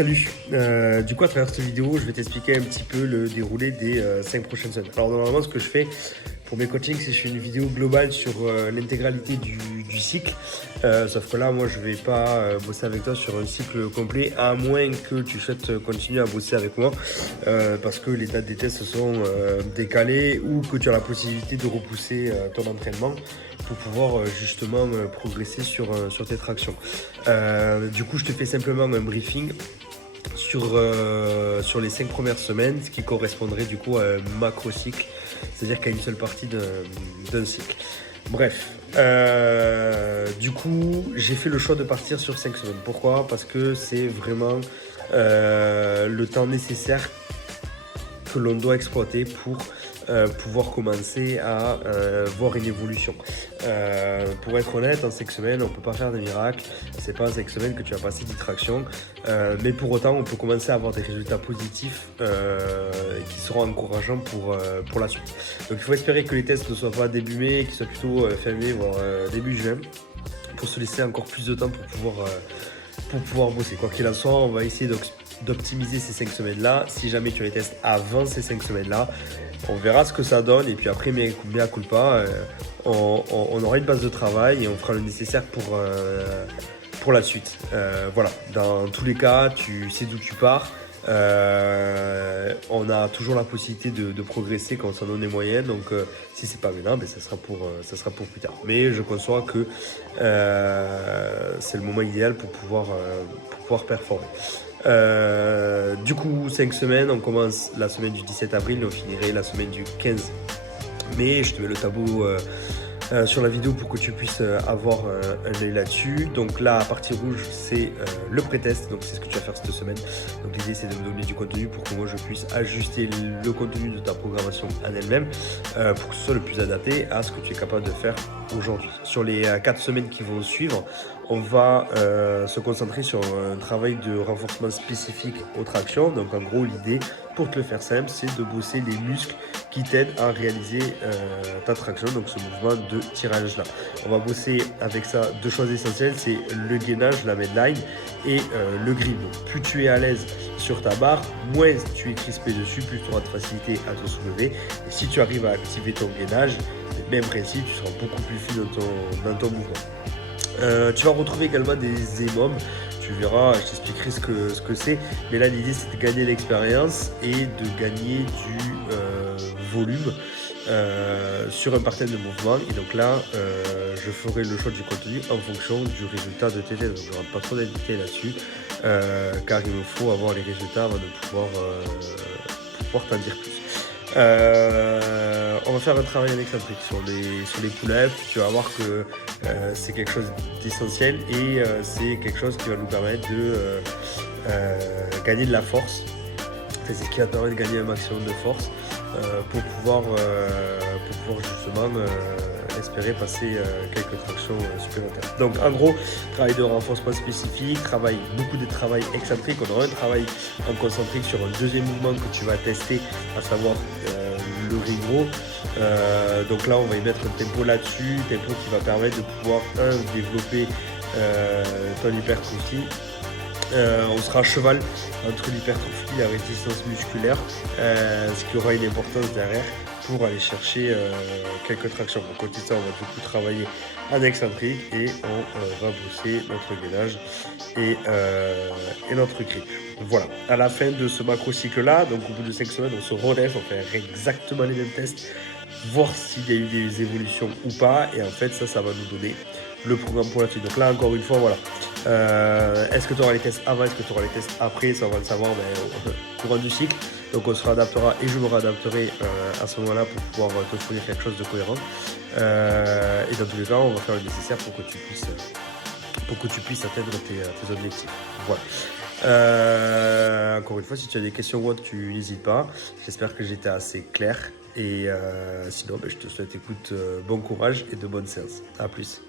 salut. Du coup, à travers cette vidéo, je vais t'expliquer un petit peu le déroulé des 5 prochaines semaines. Alors, normalement, ce que je fais pour mes coachings, c'est que je fais une vidéo globale sur l'intégralité du cycle. Sauf que là, moi, je vais pas bosser avec toi sur un cycle complet, à moins que tu souhaites continuer à bosser avec moi, parce que les dates des tests sont décalées ou que tu as la possibilité de repousser ton entraînement pour pouvoir justement progresser sur tes tractions. Du coup, je te fais simplement un briefing sur les 5 premières semaines, ce qui correspondrait du coup à un macro-cycle, c'est-à-dire qu'à une seule partie d'un cycle. Bref, du coup, j'ai fait le choix de partir sur 5 semaines. Pourquoi? Parce que c'est vraiment le temps nécessaire que l'on doit exploiter pour pouvoir commencer à voir une évolution. Pour être honnête, en 5 semaines, on ne peut pas faire de miracle. C'est pas en 5 semaines que tu vas passer 10 tractions. Mais pour autant, on peut commencer à avoir des résultats positifs qui seront encourageants pour la suite. Donc il faut espérer que les tests ne soient pas début mai, qu'ils soient plutôt fin mai, voire début juin, pour se laisser encore plus de temps pour pouvoir bosser. Quoi qu'il en soit, on va essayer d'optimiser ces 5 semaines-là. Si jamais tu les testes avant ces 5 semaines-là, on verra ce que ça donne. Et puis après, mea culpa, on aura une base de travail et on fera le nécessaire pour la suite. Voilà, dans tous les cas, tu sais d'où tu pars. On a toujours la possibilité de progresser quand on s'en donne les moyens, donc si c'est pas maintenant, ça sera pour plus tard. Mais je conçois que c'est le moment idéal pour pouvoir performer. Du coup, 5 semaines, on commence la semaine du 17 avril et on finirait la semaine du 15 mai. Je te mets le tableau sur la vidéo pour que tu puisses avoir un œil là-dessus. Donc là, la partie rouge, c'est le pré-test, donc c'est ce que tu vas faire cette semaine. Donc l'idée, c'est de me donner du contenu pour que moi je puisse ajuster le contenu de ta programmation en elle-même pour que ce soit le plus adapté à ce que tu es capable de faire aujourd'hui. Sur les 4 semaines qui vont suivre, on va se concentrer sur un travail de renforcement spécifique aux tractions. Donc en gros, l'idée, pour te le faire simple, c'est de bosser les muscles qui t'aident à réaliser ta traction, donc ce mouvement de tirage là. On va bosser avec ça deux choses essentielles, c'est le gainage, la midline et le grip. Donc, plus tu es à l'aise sur ta barre, moins tu es crispé dessus, plus tu auras de facilité à te soulever. Et si tu arrives à activer ton gainage, même principe, tu seras beaucoup plus fine dans ton mouvement. Tu vas retrouver également des EMOM. Tu verras, je t'expliquerai ce que c'est. Mais là, l'idée, c'est de gagner l'expérience et de gagner du volume sur un parterre de mouvement. Et donc là, je ferai le choix du contenu en fonction du résultat de tes tests. Donc, je ne rentre pas trop d'indiquer là-dessus, car il me faut avoir les résultats avant de pouvoir t'en dire plus. On va faire un travail en excentrique sur les pull-ups. Tu vas voir que c'est quelque chose d'essentiel et c'est quelque chose qui va nous permettre de gagner de la force. C'est ce qui va permettre de gagner un maximum de force pour pouvoir justement espérer passer quelques tractions supplémentaires. Donc en gros, travail de renforcement spécifique, beaucoup de travail excentrique. On aura un travail en concentrique sur un deuxième mouvement que tu vas tester, à savoir le rigro. Donc là, on va y mettre un tempo là-dessus, tempo qui va permettre de pouvoir développer ton hypertrophie. On sera à cheval entre l'hypertrophie et la résistance musculaire, ce qui aura une importance derrière pour aller chercher quelques tractions. Donc, côté ça, on va du coup travailler en excentrique et on va bosser notre gainage et notre grip. Voilà, à la fin de ce macro cycle là, donc au bout de 5 semaines, on se relève, on fait exactement les mêmes tests, voir s'il y a eu des évolutions ou pas, et en fait ça va nous donner le programme pour la suite. Donc là, encore une fois, voilà. Est-ce que tu auras les tests avant, est-ce que tu auras les tests après? Ça, on va le savoir au courant du cycle. Donc on se réadaptera et je me réadapterai à ce moment-là pour pouvoir te fournir quelque chose de cohérent. Et dans tous les cas, on va faire le nécessaire pour que tu puisses atteindre tes objectifs. Voilà. Encore une fois, si tu as des questions ou autre, tu n'hésites pas. J'espère que j'étais assez clair. Et sinon, je te souhaite bon courage et de bonnes séances. À plus.